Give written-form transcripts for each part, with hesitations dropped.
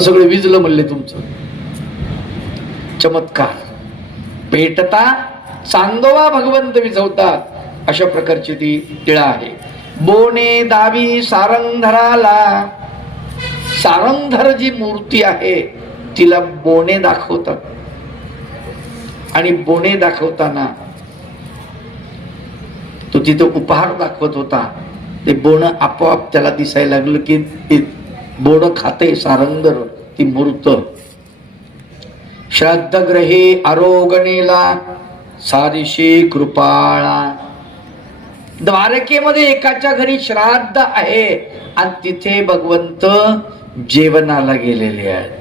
सगळं विजलं म्हणले तुमचं. चमत्कार पेटता चांदोबा भगवंत विझवतात, अशा प्रकारची ती टिळा आहे. बोने दावी सारंगधराला, सारंगधर जी मूर्ती आहे तिला बोने दाखवतात. आणि बोने दाखवताना तो तिथं उपहार दाखवत होता. ते बोन आपोआप त्याला दिसायला लागलं की बोन खाते सारंगधर ती मूर्त. श्राद्धग्रहे आरोगणेला सारीशी कृपाळा. द्वारकेमध्ये एकाच्या घरी श्राद्ध आहे आणि तिथे भगवंत जेवणाला गेलेले आहेत.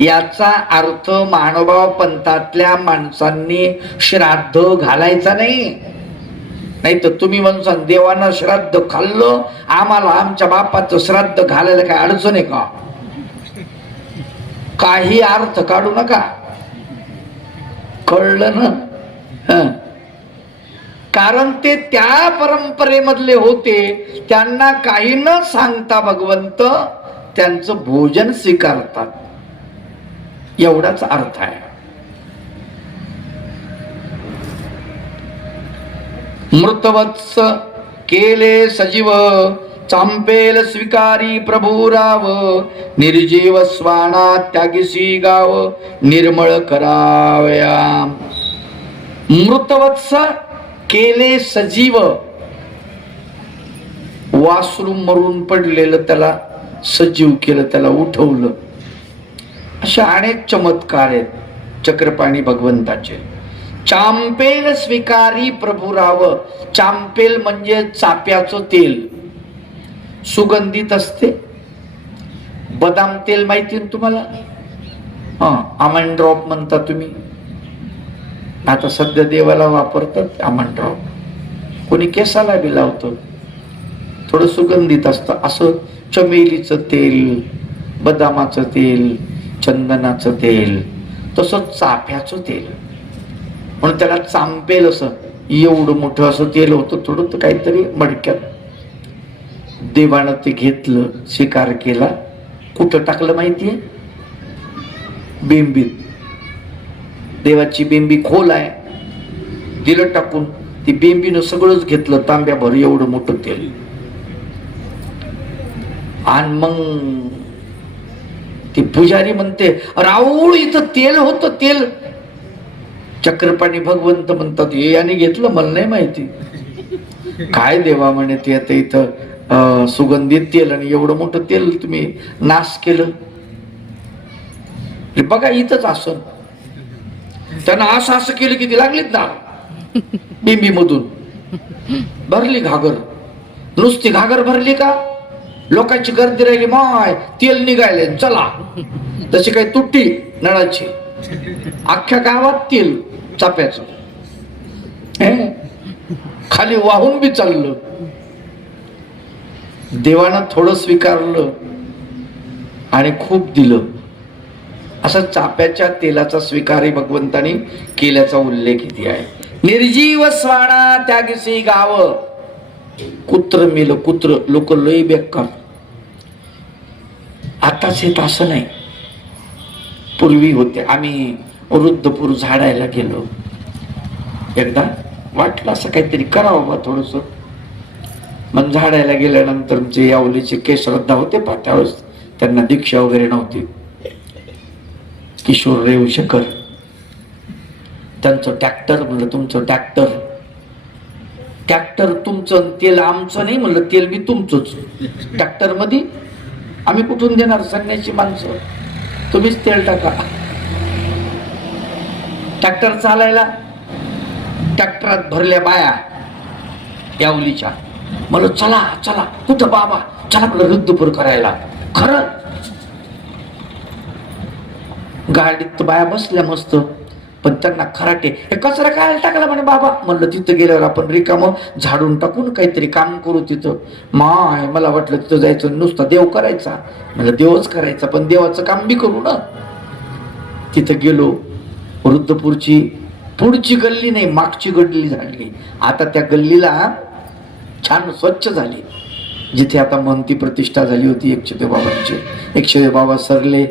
याचा अर्थ महानुभाव पंथातल्या माणसांनी श्राद्ध घालायचा नाही. नाही तर तुम्ही म्हणसा देवानं श्राद्ध खाल्लं, आम्हाला आमच्या बापाचं श्राद्ध घालायला काय अडचण आहे का? काही अर्थ काढू नका. कळलं ना? कारण ते त्या परंपरेमधले होते, त्यांना काही न सांगता भगवंत त्यांचं भोजन स्वीकारतात, एवढाच अर्थ आहे. मृतवत्स केले सजीव, चांपेल स्वीकारी प्रभुराव. निर्जीव स्वाना त्यागिसी गाव, निर्मळ करावया. मृतवत्स केले सजीव, वासरू मरून पडलेलं त्याला सजीव केलं, त्याला उठवलं. अशा अनेक चमत्कार आहेत चक्रपाणी भगवंताचे. चांपेल स्वीकारी प्रभुराव. चांपेल म्हणजे चाप्याचं तेल, सुगंधित असते. बदाम तेल माहिती ना तुम्हाला? आमंड ड्रॉप म्हणता तुम्ही. आता सध्या देवाला वापरतात आमंड ड्रॉप, कोणी केसाला बी लावतं. थोडं सुगंधित असतं. असं चमेलीचं तेल, बदामाचं तेल, चंदनाचं तेल, तसंच चाफ्याचं तेल. म्हणून त्याला चांपेल असं एवढं मोठं असं तेल होतं. थोडं काहीतरी मडक्यात. देवानं ते घेतलं, स्वीकार केला. कुठं टाकलं माहितीये? बिंबीत. देवाची बिंबी खोल आहे, दिलं टाकून. ती बिंबीनं सगळंच घेतलं, तांब्याभर एवढं मोठं तेल. आणि मग ती पुजारी म्हणते, राऊळ इथं तेल होतं, तेल. चक्रपाणी भगवंत म्हणतात, हे याने घेतलं, मला नाही माहिती. काय देवा म्हणे, ते आता इथं सुगंधित तेल आणि एवढं मोठं तेल तुम्ही नाश केलं. बघा इथंच असं त्यांना असं केलं की ती लागलीत ना बिंबी मधून. भरली घागर, नुसती घागर भरली का लोकांची गर्दी राहिली. माय तेल निघायले, चला. तशी काही तुटी नळाची, अख्ख्या गावात तेल चाप्याचं खाली वाहून बी चाललं. देवानं थोडं स्वीकारलं आणि खूप दिलं. असं चाप्याच्या तेलाचा स्वीकारही भगवंतानी केल्याचा उल्लेख इथे आहे. निर्जीव स्वाणा त्यागिसी गाव. कुत्र मेलं, कुत्र. लोक लई बेकार. आताच येत असं नाही, पूर्वी होते. आम्ही वृद्धपूर झाडायला गेलो एकदा. वाटलं असं काहीतरी करावं बा थोडस. मग झाडायला गेल्यानंतर जे यावलीचे केस श्रद्धा होते पा, त्यावेळेस त्यांना दीक्षा वगैरे नव्हती. किशोर रेवशेकर त्यांचं ट्रॅक्टर. म्हणलं तुमचं ट्रॅक्टर, ट्रॅक्टर तुमचं, तेल आमचं नाही. म्हणलं तेल बी तुमचंच. ट्रॅक्टर मध्ये आम्ही कुठून देणार? संन्यासी माणसं, तुम्हीच तेल टाका. ट्रॅक्टर चालायला, ट्रॅक्टरात भरल्या बाया यावलीच्या. म्हणलं चला चला. कुठं बाबा? चला आपलं वृद्धपूर करायला. खरं गाडीत बाया बसल्या मस्त, पण त्यांना खराटे. हे कचरा काय टाकला म्हणे बाबा. म्हणलं तिथं गेल्यावर आपण रिकामं झाडून टाकून काहीतरी काम करू तिथं. माय मला वाटलं तिथं जायचं नुसता देव करायचा. म्हणलं देवच करायचा, पण देवाचं काम बी करू ना. तिथं गेलो. वृद्धपूरची पुढची गल्ली नाही, मागची गल्ली झाली. आता त्या गल्लीला छान स्वच्छ झाली. जिथे आता महंती प्रतिष्ठा झाली होती एकशेदेव बाबांची, एकशेदेव बाबा सरले,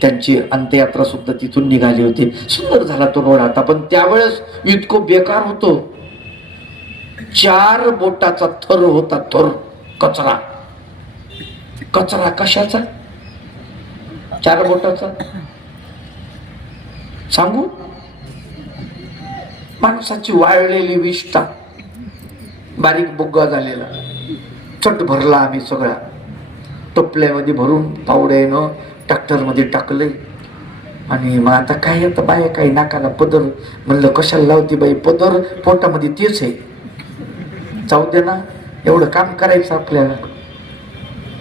त्यांची अंत्ययात्रा सुद्धा तिथून निघाली होती. सुंदर झाला तो रोड आता, पण त्यावेळेस इतकं बेकार होतो. 4 बोटाचा थर होता, थर कचरा. कचरा कशाचा? 4 बोटाचा सांगू? माणसाची वाळलेली विष्ठा, बारीक बुग्गा झालेला, चट भरला आम्ही सगळा, टोपल्यामध्ये भरून पावड्यानं ट्रॅक्टरमध्ये टाकले. आणि मग आता काय, आता बाया काही नाकाला पदर, म्हणलं कशाला लावती बाई पदर, पोटामध्ये तेच आहे, जाऊ दे ना, एवढं काम करायचं आपल्याला.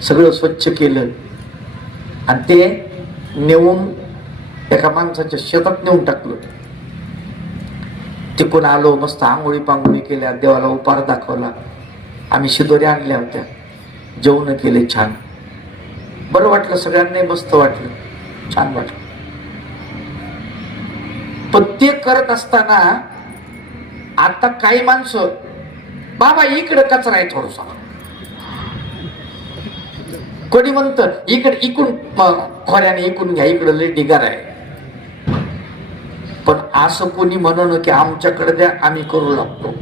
सगळं स्वच्छ केलं आणि ते नेऊन एका माणसाच्या शेतात नेऊन टाकलं. तिकून आलो, मस्त आंघोळी पांघोळी केल्या, देवाला उपार दाखवला, आम्ही शिदोऱ्या आणल्या होत्या, जेवण केले, छान बरं वाटलं, सगळ्यांना मस्त वाटलं, छान वाटलं. पण ते करत असताना आता काही माणसं, बाबा इकडे कचरा आहे थोडसा, कोणी म्हणतं इकडे इकून खोऱ्याने इकून घ्या, इकडे लय ढिगार आहे. पण असं कोणी म्हणून की आमच्याकडे द्या, आम्ही करू लागतो.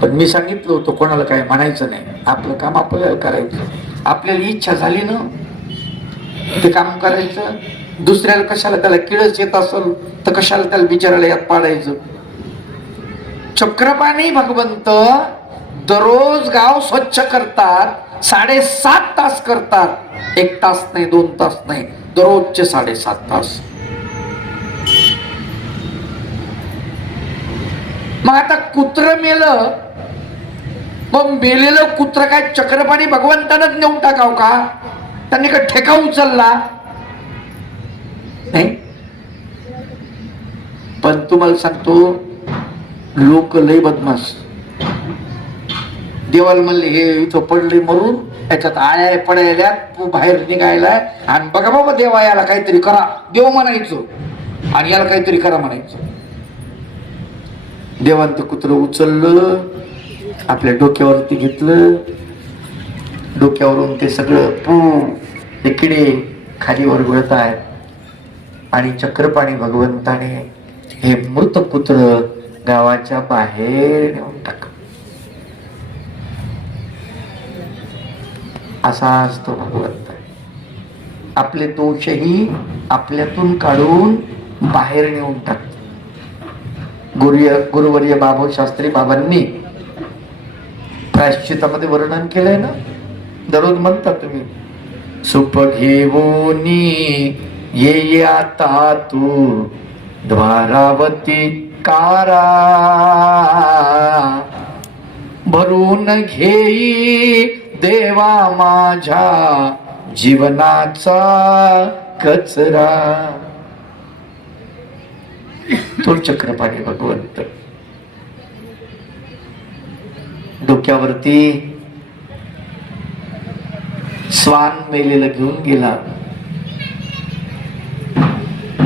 पण मी सांगितलं होतं कोणाला काय म्हणायचं नाही, आपलं काम आपल्याला करायचं. आपल्याला इच्छा झाली ना ते काम करायचं. दुसऱ्याला कशाला, त्याला किळस येत असेल तर कशाला त्याला बिचारायला यात पाडायचं. चक्रपाणी भगवंत दररोज गाव स्वच्छ करतात, 7.5 तास करतात, 1 तास नाही, 2 तास नाही, दररोजचे 7.5 तास. मग आता कुत्र मेलं, मग मेलेलं कुत्र काय चक्रपाणी भगवंतानच नेऊन टाकाव का? त्यांनी का ठेका उचलला नाही? पण तुम्हाला सांगतो, लोक लय बदमाश. देवाला म्हणले हे इथं पडले मरून, त्याच्यात आळ्या पडायला, बाहेर निघायलाय, आणि बघा बाबा देवा याला काहीतरी करा, देव म्हणायचं आणि याला काहीतरी करा म्हणायचं. देवान ते कुत्र उचललं, आपल्या डोक्यावरती घेतलं, डोक्यावरून ते सगळं ते किडे खाली वर गळत आहेत. आणि चक्रपाणी भगवंताने हे मृत कुत्र गावाच्या बाहेर नेऊन टाक. असा असतो भगवंत. आपले दोषही आपल्यातून काढून बाहेर नेऊन टाकतो. गुरुवर्य बाबू शास्त्री बाबांनी प्रायश्चितामध्ये वर्णन केलंय ना, दररोज म्हणता तुम्ही, सुप घेऊनी ये आता तू द्वारावती कारा, भरून घेई देवा माझ्या जीवनाचा कचरा. तो चक्रपाणी भगवंत डोक्यावरती स्वान मेलेलं घेऊन गेला.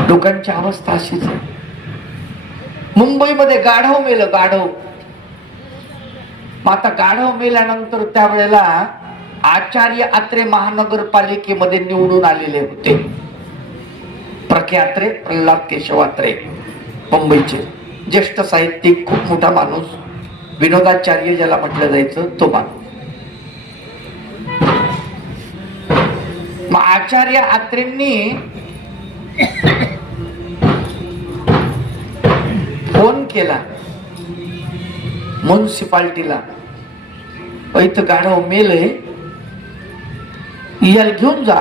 लोकांची अवस्था अशीच आहे. मुंबईमध्ये गाढव मेलं, गाढव. मग आता गाढव मेल्यानंतर त्यावेळेला आचार्य अत्रे महानगरपालिकेमध्ये निवडून आलेले होते. प्रख्यात्रे प्रल्हाद केशव अत्रे, मुंबईचे ज्येष्ठ साहित्यिक, खूप मोठा माणूस, विनोदाचार्य ज्याला म्हटलं जायचं तो माणूस. मग आचार्य अत्रेंनी फोन केला म्युन्सिपाल्टीला, इथं गाढव मेलय, याला घेऊन जा.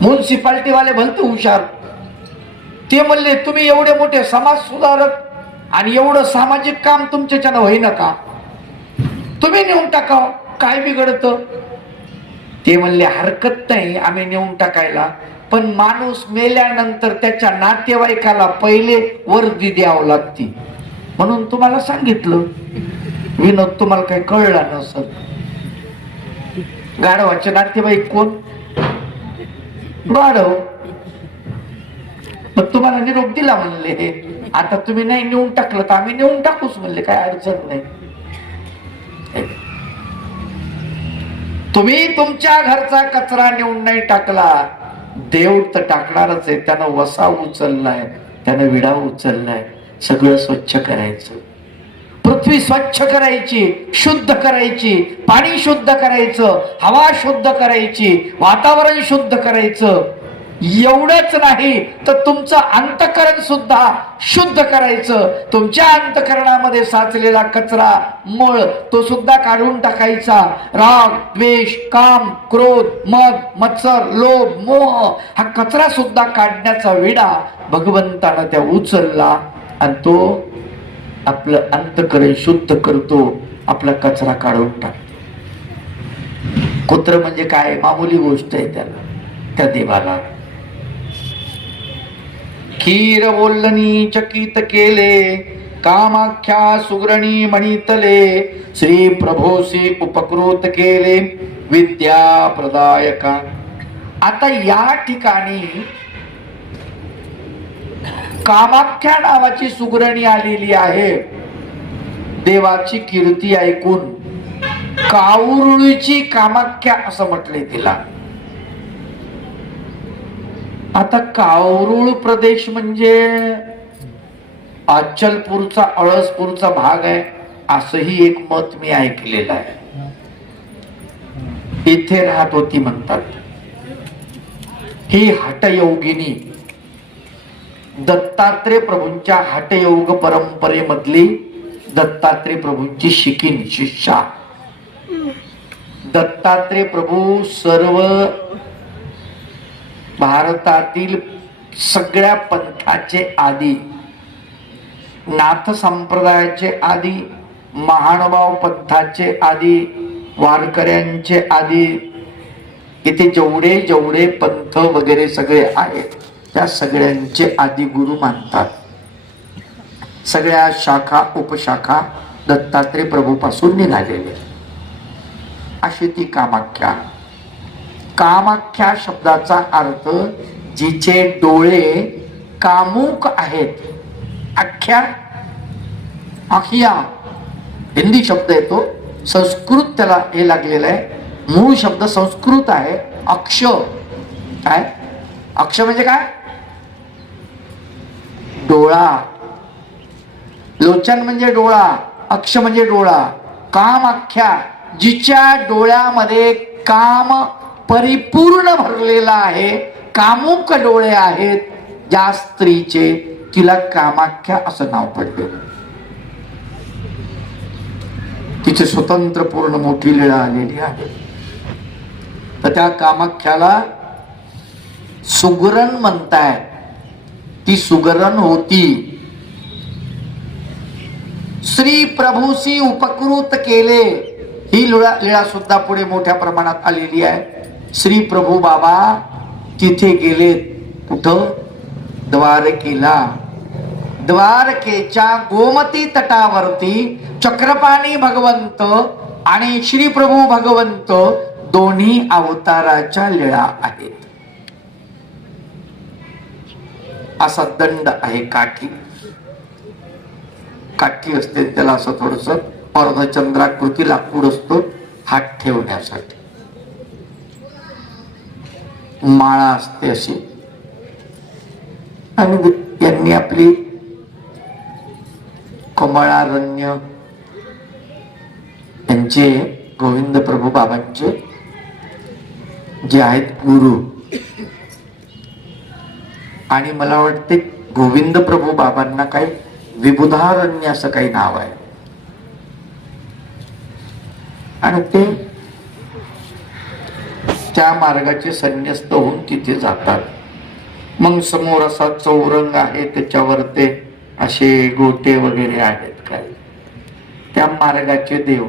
म्युन्सिपाल्टी वाले भलते हुशार. ते म्हणले तुम्ही एवढे मोठे समाज सुधारक आणि एवढं सामाजिक काम तुमच्याच्यानं होईना का, तुम्ही नेऊन टाकाव, काय बिघडत. ते म्हणले हरकत नाही आम्ही नेऊन टाकायला, पण माणूस मेल्यानंतर त्याच्या नातेवाईकाला पहिले वर्दी द्यावं लागते, म्हणून तुम्हाला सांगितलं. विनोद तुम्हाला काही कळला नसल. गाढवाचे नातेवाईक कोण? गाढव. मग तुम्हाला निरोप दिला म्हणले आता तुम्ही नाही नेऊन टाकलं तर आम्ही नेऊन टाकूच म्हणले, काय अडचण नाही. तुम्ही तुमच्या घरचा कचरा नेऊन नाही टाकला, देव तर टाकणारच आहे. त्यानं वसा उचललाय, त्यानं विडा उचललाय. सगळं स्वच्छ करायचं, पृथ्वी स्वच्छ करायची, शुद्ध करायची, पाणी शुद्ध करायचं, हवा शुद्ध करायची, वातावरण शुद्ध करायचं. एवढंच नाही तर तुमचं अंतःकरण सुद्धा शुद्ध करायचं. तुमच्या अंतःकरणामध्ये साचलेला कचरा, मळ तो सुद्धा काढून टाकायचा. राग, द्वेष, काम, क्रोध, मद, मत्सर, लोभ, मोह हा कचरा सुद्धा काढण्याचा विडा भगवंतानं त्या उचलला आणि तो आपलं अंतःकरण शुद्ध करतो, आपला कचरा काढून टाकतो. कुत्र म्हणजे काय, मामूली गोष्ट आहे त्याला, त्या देवाला. खीर बोलणी चकित केले, कामाख्या सुग्रणी मणितले, श्री प्रभोसी उपकृत केले, विद्या प्रदायका. आता या ठिकाणी कामाख्या नावाची सुग्रणी आलेली आहे. देवाची कीर्ती ऐकून काउरुळीची कामाख्या असं म्हटले तिला. आता काउरुळ प्रदेश म्हणजे अचलपूरचा, अळसपूरचा भाग आहे असंही एक मत मी ऐकलेलं आहे. इथे राहत होती म्हणतात. ही हठयोगिनी दत्तात्रय प्रभूंच्या हठयोग परंपरेमधली दत्तात्रय प्रभूंची शिकीन, शिष्या. दत्तात्रय प्रभू सर्व भारतातील सगळ्या पंथाचे आदी, नाथ संप्रदायाचे आदी, महानुभाव पंथाचे आदी, वारकऱ्यांचे आदी, इथे जेवढे जेवढे पंथ वगैरे सगळे आहेत त्या सगळ्यांचे आदी गुरु मानतात. सगळ्या शाखा उपशाखा दत्तात्रय प्रभूपासून निघालेले. अशी ती कामाख्या. कामाख्या शब्दाचा अर्थ जिचे डोळे कामुक आहेत. अख्ख्या, अखिया हिंदी शब्द येतो, संस्कृत त्याला हे लागलेलं आहे. मूळ शब्द संस्कृत आहे. अक्ष, काय अक्ष म्हणजे काय, डोळा. लोचन म्हणजे डोळा, अक्ष म्हणजे डोळा. कामाख्या जिच्या डोळ्यामध्ये काम परिपूर्ण भरलेला आहे, कामुक डोळे आहेत ज्या स्त्रीचे, तिला कामाख्या असं नाव पडले. तिचे स्वतंत्र पूर्ण मोठी लीळा आलेली आहे. तर त्या कामाख्याला सुगरण म्हणताय. ती सुगरण होती. श्री प्रभूसी उपकृत केले, ही लीळा सुद्धा पुढे मोठ्या प्रमाणात आलेली आहे. श्री प्रभू बाबा तिथे गेले. कुठं, द्वारकेला. द्वारकेच्या गोमती तटावरती चक्रपाणी भगवंत आणि श्री प्रभू भगवंत दोन्ही अवताराच्या लीळा आहेत. असा दंड आहे, काठी. काठी असते त्याला असं थोडस अर्धचंद्राकृती लाकूड असतो हात ठेवण्यासाठी. माळा असते अशी. आणि यांनी आपली कमळारण्य, यांचे गोविंद प्रभू बाबांचे जे आहेत गुरु, आणि मला वाटते गोविंद प्रभू बाबांना काही विबुधारण्य असं काही नाव आहे. आणि ते त्या मार्गाचे संन्यस्त होऊन तिथे जातात. मग समोर असा चौरंग आहे, त्याच्यावर ते असे गोटे वगैरे आहेत काय, त्या मार्गाचे देव.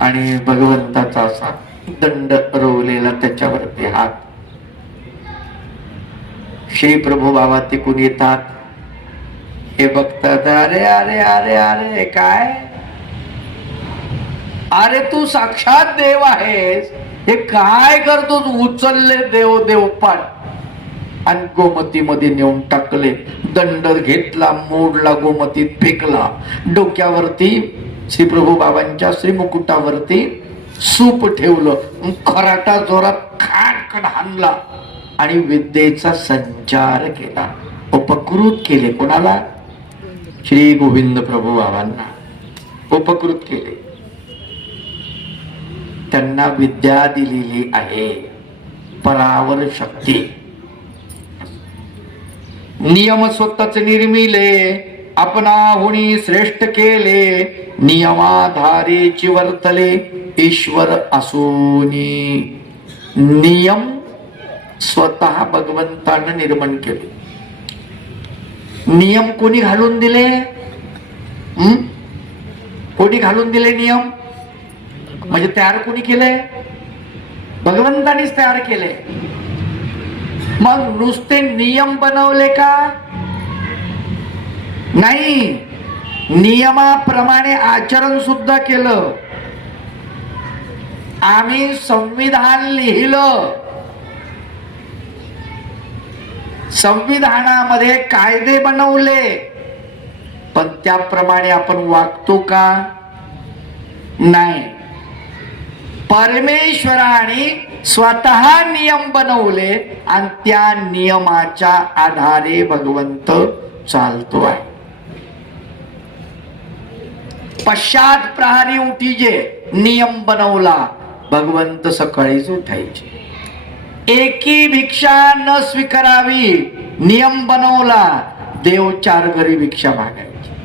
आणि भगवंताचा असा दंड रोवलेला, त्याच्यावरती हात. श्री प्रभू बाबा तिकून येतात. हे बघतात, अरे अरे अरे अरे काय, अरे तू साक्षात देव आहेस, हे काय करतो, उचलले देव देवपाट. आणि गोमतीमध्ये नेऊन टाकले. दंड घेतला, मोडला, गोमतीत फेकला. डोक्यावरती श्रीप्रभू बाबांच्या श्रीमुकुटावरती सूप ठेवलं. खराटा जोरात खाटकन हाणला आणि विद्येचा संचार केला. उपकृत केले. कोणाला? श्री गोविंद प्रभू बाबांना उपकृत केले. त्यांना विद्या दिलेली आहे, परावर शक्ती. नियम स्वतःच निर्मिले, आपणाहुनी श्रेष्ठ केले. नियमाधारेची वर्तले, ईश्वर असोनी. नियम स्वतः भगवंतानं निर्माण केले. नियम कोणी घालून दिले? कोणी घालून दिले नियम? म्हणजे तयार कोणी केले? भगवंतानीच तयार केले. मग नुसते नियम बनवले का? नाही, नियमाप्रमाणे आचरण सुद्धा केलं. आम्ही संविधान लिहिलं, संविधानामध्ये कायदे बनवले, पण त्याप्रमाणे आपण वागतो का? नाही. परमेश्वराने स्वतः नियम बनवले आणि त्या नियमाच्या आधारे भगवंत चालतो आहे. पश्चात प्रहारी उठीजे नियम बनवला, भगवंत सकाळीच उठायचे. एकी भिक्षा न स्वीकारावी नियम बनवला, देव 4 घरी भिक्षा मागायचे.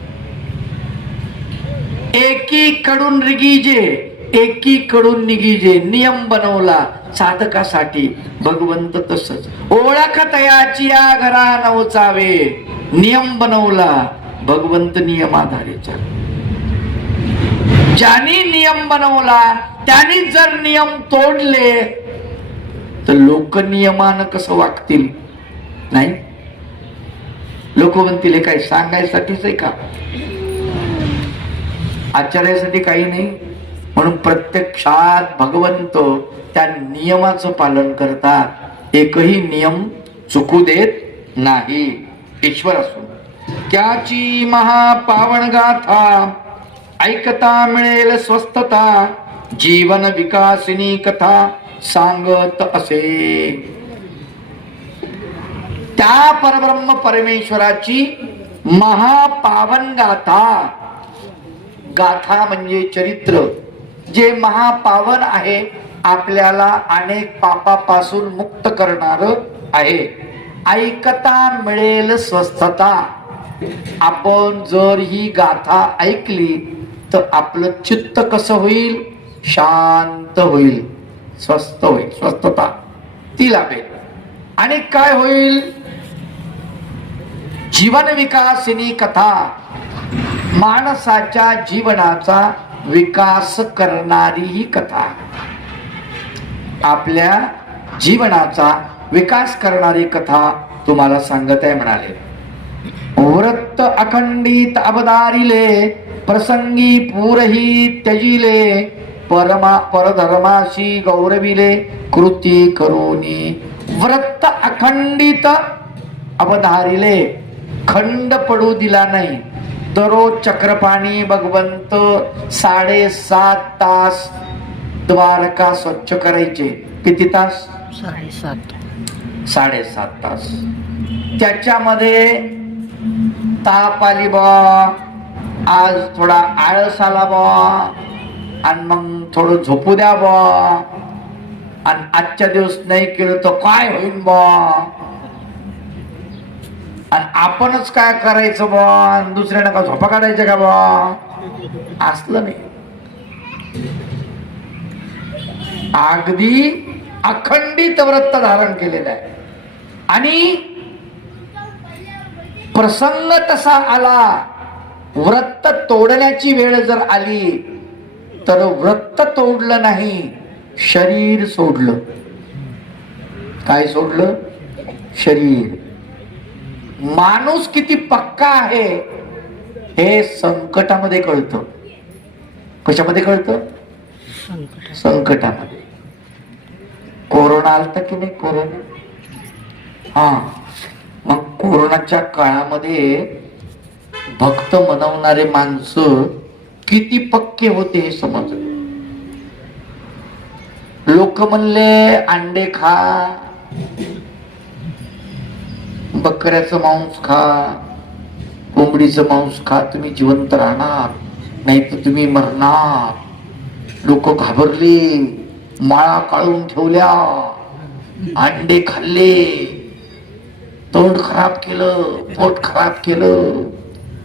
एकीकडून रिगीजे एकीकडून निघीजे नियम बनवला साधकासाठी, भगवंत तसंच. ओळख तयाची या घरा नवचावे नियम बनवला, भगवंत नियमाधारेचा. ज्यांनी नियम बनवला त्यांनी जर नियम तोडले तर लोक नियमानं कसं वागतील? नाही, लोक म्हणतील हे काय सांगायसाठीच आहे का? आचार्यासाठी काही नाही. म्हणून प्रत्यक्षात भगवंत त्या नियमाचं पालन करतात. एकही नियम चुकू देत नाही, ईश्वर असून. त्याची महापावन गाथा ऐकता मिळेल स्वस्थता, जीवन विकासिनी कथा सांगत असे. त्या परब्रह्म परमेश्वराची महापावन गाथा. गाथा म्हणजे चरित्र जे महापावन आहे, आपल्याला अनेक पापापासून मुक्त करणार आहे. ऐकता मिळेल स्वस्थता. आपण जर ही गाथा ऐकली तर आपलं चित्त कसं होईल? शांत होईल, स्वस्थ होईल. स्वस्थता ती लाभेल. आणि काय होईल? जीवन विकासिनी कथा. माणसाच्या जीवनाचा विकास करणारी ही कथा, आपल्या जीवनाचा विकास करणारी कथा तुम्हाला सांगत आहे. म्हणाले, व्रत अखंडित अवतारिले, प्रसंगी पूरही त्यजिले, परधर्माशी गौरविले, कृती करोनी. व्रत अखंडित अवधारिले, खंड पडू दिला नाही. दररोज चक्रपाणी भगवंत 7.5 तास द्वारका स्वच्छ करायचे. किती तास? 7.5 तास. त्याच्यामध्ये ताप आली बा, आज थोडा आळस आला बा, आणि मग थोडं झोपू द्या बा, आणि आजच्या दिवस नाही केलं तर काय होईल बा, आणि आपणच काय करायचं बा, दुसऱ्यानं का झोपा काढायचं का बा? असलं नाही. अगदी अखंडित व्रत धारण केलेलं आहे. आणि प्रसंग तसा आला, व्रत तोडण्याची वेळ जर आली तर व्रत तोडलं नाही, शरीर सोडलं. काय सोडलं? शरीर. माणूस किती पक्का आहे हे संकटामध्ये कळतं. कशामध्ये कळतं? संकटामध्ये. कोरोना आलता की नाही? कोरोना, हा, कोरोनाच्या काळामध्ये भक्त मनवणारे माणसं किती पक्के होते हे समजलं. लोक म्हणले अंडे खा, बकऱ्याचं मांस खा, कोंबडीचं मांस खा, तुम्ही जिवंत राहणार, नाही तर तुम्ही मरणार. लोक घाबरले, माळा काढून ठेवल्या, अंडे खाल्ले, तोंड खराब केलं, पोट खराब केलं.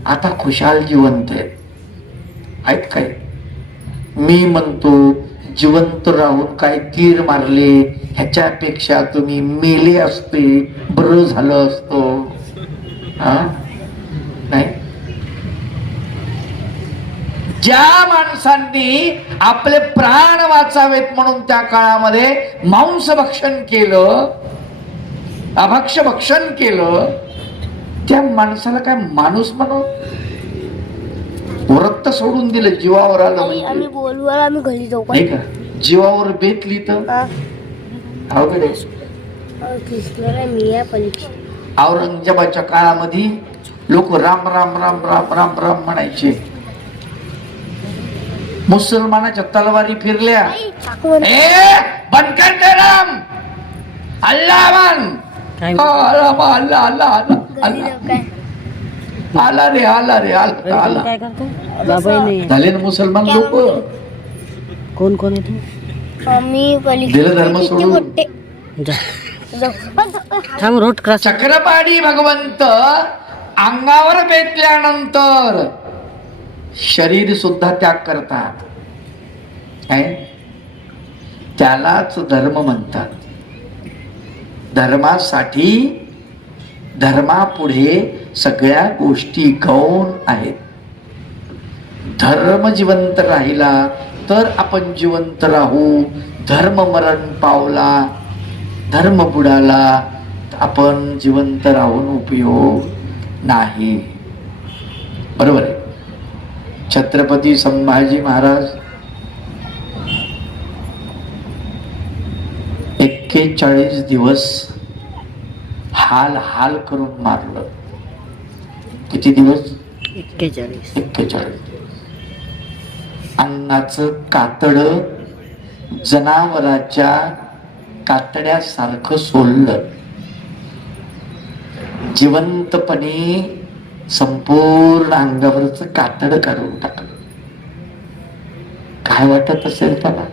आता खुशाल जिवंत आहेत काय? मी म्हणतो जिवंत राहून काय तीर मारले ह्याच्यापेक्षा तुम्ही मेले असते बरं झालं असतं. नाही, ज्या माणसांनी आपले प्राण वाचावेत म्हणून त्या काळामध्ये मांस भक्षण केलं, अभक्ष भक्षण केलं, त्या माणसाला काय माणूस म्हणून रक्त सोडून दिलं, जीवावर आलं म्हणजे. आम्ही बोलवर आम्ही घरी जाऊ नाही का? जीवावर बेतली तर अवघड आहे. औरंगजेबाच्या काळामध्ये लोक राम राम राम राम राम राम म्हणायचे. मुसलमानाच्या तलवारी फिरल्या, बंद कर दे राम, अल्लाह मान, राम अल्लाह अल्लाह अल्लाह, आला रे आला रे आला आला. झाले ना मुसलमान लोक. कोण कोण येतो? दिलं धर्म सोडून. Road cross. चक्रपाणी भगवंत अंगावर बेतल्यानंतर शरीर सुद्धा त्याग करतात. त्यालाच धर्म म्हणतात. धर्मासाठी, धर्मापुढे सगळ्या गोष्टी गौण आहेत. धर्म जिवंत राहिला तर आपण जिवंत राहू. धर्म मरण पावला, धर्म बुडाला, आपण जिवंत राहून उपयोग नाही. बरोबर आहे. छत्रपती संभाजी महाराज 41 दिवस हाल हाल करून मारलं. किती दिवस? 41. अन्नाचं कातड जनावराच्या कातड्यासारखं सोडलं. जिवंतपणे संपूर्ण अंगावरच कातड काढून टाकलं. काय वाटत असेल त्याला?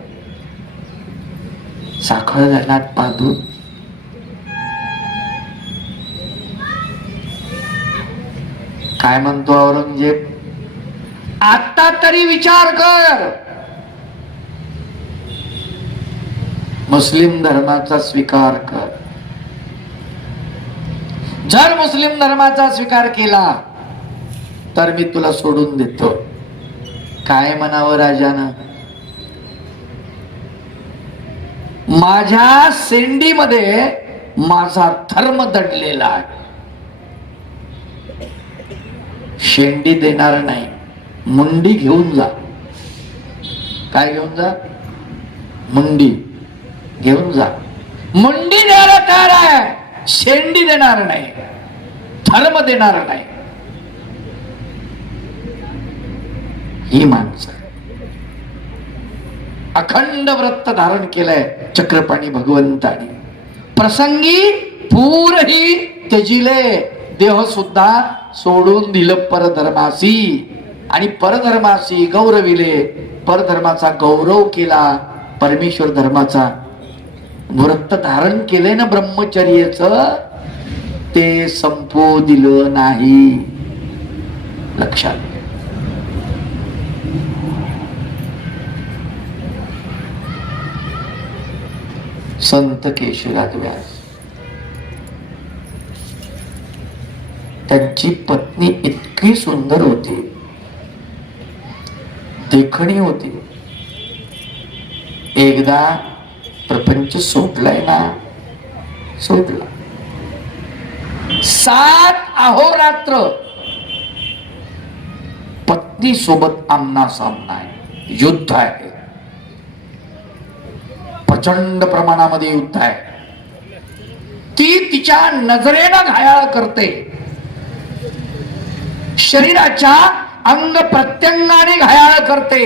साखळ घालात बांधून काय म्हणतो औरंगजेब? आता तरी विचार कर, मुस्लिम धर्माचा स्वीकार कर. जर मुस्लिम धर्माचा स्वीकार केला तर मी तुला सोडून देतो. काय म्हणावं राजानं? माझ्या सेंडीमध्ये माझा धर्म दडलेला आहे, शेंडी देणार नाही, मुंडी घेऊन जा. काय घेऊन जा? मुंडी घेऊन जा. मुंडी द्यायला तयार आहे, शेंडी देणार नाही, धर्म देणार नाही. ही माणसं अखंड व्रत धारण केलंय चक्रपाणी भगवंताने. प्रसंगी पूरही त्यजिले, देह सुद्धा सोडून दिलं परधर्मासी, आणि परधर्मासी गौरविले, परधर्माचा गौरव केला, परमेश्वर धर्माचा व्रत धारण केले ना ब्रह्मचर्याच, ते संपू दिलं नाही. लक्षात घ्या. संत केशवनाथ व्यास, त्यांची पत्नी इतकी सुंदर होती, देखणी होती. एकदा प्रपंच सोडलाय ना, सोडला. 7 अहोरात्र पत्नी सोबत आमना सामना आहे, युद्ध आहे, प्रचंड प्रमाणामध्ये युद्ध आहे. ती तिच्या नजरेनं घायाळ करते, शरीराच्या अंग प्रत्यंगाने घायाळ करते.